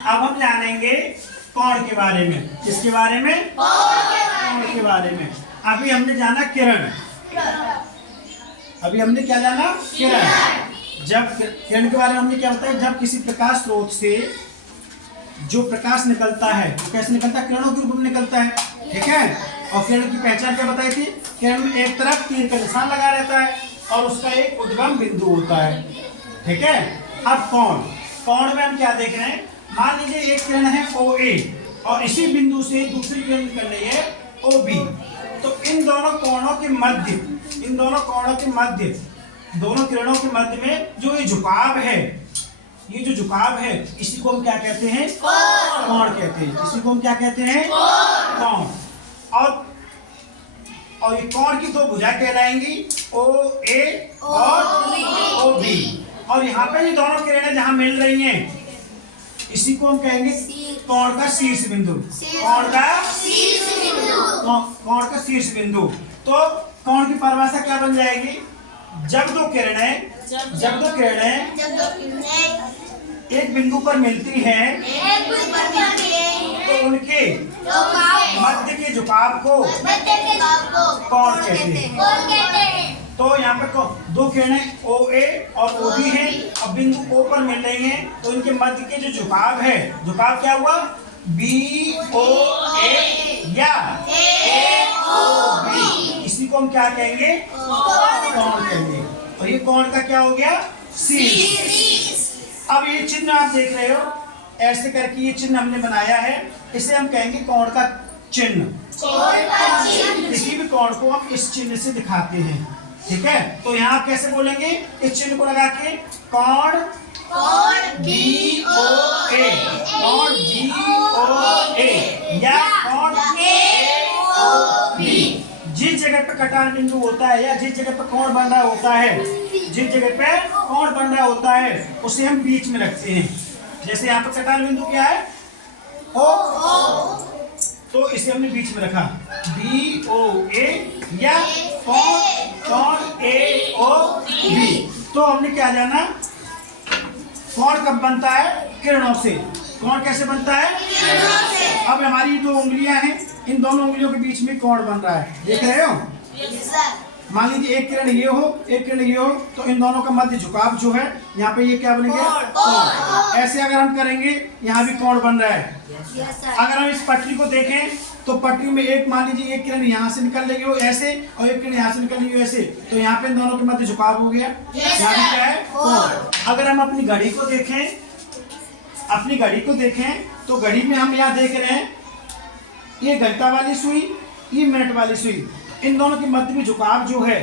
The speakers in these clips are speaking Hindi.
अब हम जानेंगे कोण के बारे में। किसके बारे में? कोण के बारे में। अभी हमने जाना किरण। अभी हमने क्या जाना? किरण। जब किरण के बारे में हमने क्या बताया, जब किसी प्रकाश स्रोत से जो प्रकाश निकलता है कैसे निकलता है? किरणों के रूप में निकलता है, ठीक है। और किरण की पहचान क्या बताई थी? किरण में एक तरफ तीर का निशान लगा रहता है और उसका एक उद्गम बिंदु होता है, ठीक है। अब कोण में हम क्या देख रहे हैं? मान लीजिए एक किरण है OA और इसी बिंदु से दूसरी किरण निकल रही है OB। तो इन दोनों कोणों के मध्य, दोनों किरणों के मध्य में जो ये झुकाव है, ये जो झुकाव है, इसी को हम क्या कहते हैं? कोण कहते हैं। इसी को हम क्या कहते हैं? कोण। और ये कोण की दो भुजा कहलाएंगी, OA और OB। और यहाँ पे ये दोनों किरणें जहाँ मिल रही हैं, इसी को हम कहेंगे कोण का शीर्ष बिंदु। कोण का शीर्ष बिंदु। तो कोण की परिभाषा क्या बन जाएगी? जब दो किरणें एक बिंदु पर मिलती हैं, तो उनके मध्य के झुकाव को कोण कहते हैं। तो यहाँ पे दो किरणें OA और OB हैं, अब बिंदु O पर मिल रही हैं, तो इनके मध्य के जो झुकाव है, झुकाव क्या हुआ? BOA या AOB। इसी को हम क्या कहेंगे? कोण कहेंगे। और ये कोण का क्या हो गया? शीर्ष। अब ये चिन्ह आप देख रहे हो, ऐसे करके ये चिन्ह हमने बनाया है, इसे हम कहेंगे कोण का चिन्ह। किसी भी कोण को हम इस चिन्ह से दिखाते हैं, ठीक है। तो यहाँ आप कैसे बोलेंगे? इस चिन्ह को लगा के कोण BOA, कोण BOA या कोण AOB। जिस जगह पे कटान बिंदु होता है या जिस जगह पे कोण बन रहा होता है, उसे हम बीच में रखते हैं। जैसे यहाँ पे कटान बिंदु क्या है? O, तो इसे हमने बीच में रखा, BOA या कोण AOB। तो हमने क्या जाना? कोण कब बनता है? किरणों से। कोण कैसे बनता है? किरणों से। अब हमारी दो उंगलियां हैं, इन दोनों उंगलियों के बीच में कोण बन रहा है, देख रहे हो? मान लीजिए एक किरण ये हो, एक किरण ये हो, तो इन दोनों का मध्य झुकाव जो है, यहाँ पे ये क्या बनेंगे? कोण। ऐसे अगर हम करेंगे, यहाँ भी कोण बन रहा है। अगर हम इस पटरी को देखें, तो पटरी में एक मान लीजिए एक किरण यहाँ से निकल रही हो ऐसे और एक किरण यहाँ से निकल रही हो ऐसे, तो यहाँ पे इन दोनों के मध्य झुकाव हो गया, यहाँ भी क्या है? कोण। अगर हम अपनी घड़ी को देखें, तो घड़ी में हम यहाँ देख रहे हैं, ये घंटा वाली सुई, ये मिनट वाली सुई, इन दोनों के मध्य में झुकाव जो है,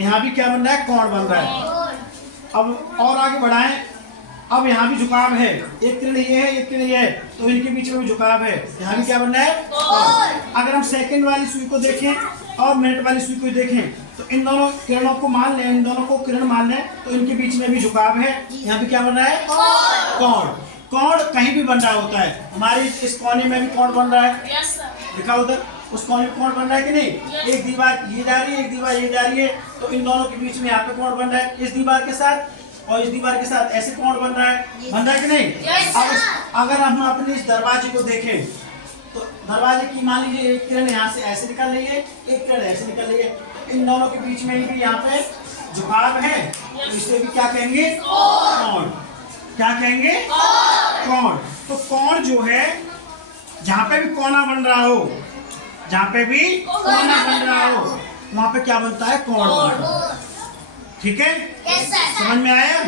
यहाँ भी क्या बन रहा है? कोण बन रहा है। अब और आगे बढ़ाएं, अब यहाँ भी झुकाव है, एक किरण ये है, एक किरण ये है, तो इनके बीच में भी झुकाव है, यहाँ भी क्या बन रहा है? कोण। अगर हम सेकंड वाली सुई को देखें और मिनट वाली सुई को देखें, तो इन दोनों किरणों को मान लें, इन दोनों को किरण मान लें, तो इनके बीच में भी झुकाव है, यहाँ भी क्या बन रहा है? कोण। कोण कहीं भी बन रहा होता है, हमारे इस कोने में भी कोण बन रहा है, दिखा उधर, उस कोने में कोण बन रहा है कि नहीं? एक दीवार ये जा रही है, एक दीवार ये जा रही है, तो इन दोनों के बीच में यहाँ पे कोण बन रहा है, इस दीवार के साथ और इस दीवार के साथ ऐसे कोण बन रहा है कि नहीं? अगर हम अपने इस दरवाजे को देखें, तो दरवाजे की मान लीजिए एक किरण यहाँ से ऐसे निकल रही है, एक किरण ऐसे निकल रही है, इन दोनों के बीच में भी यहाँ पे झुकाव है, तो इसे भी क्या कहेंगे? कोण। क्या कहेंगे? कोण। तो कोण जो है, जहाँ पे भी कोना बन रहा हो, वहाँ पे क्या बनता है? कोण बनता है, ठीक है? समझ में आया?